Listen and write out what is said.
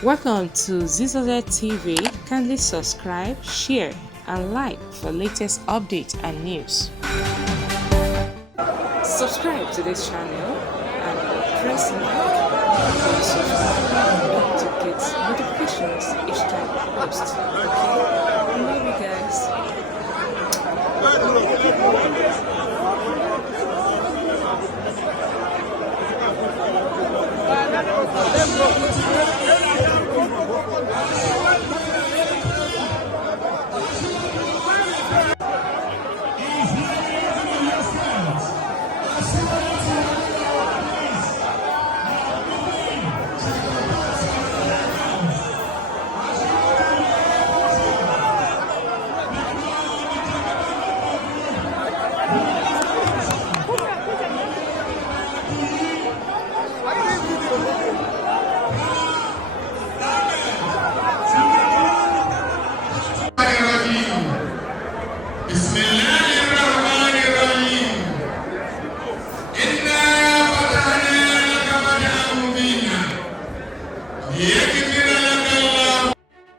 Welcome to Zisodel TV. Kindly subscribe, share, and like for latest updates and news. Subscribe to this channel and press like for subscribe.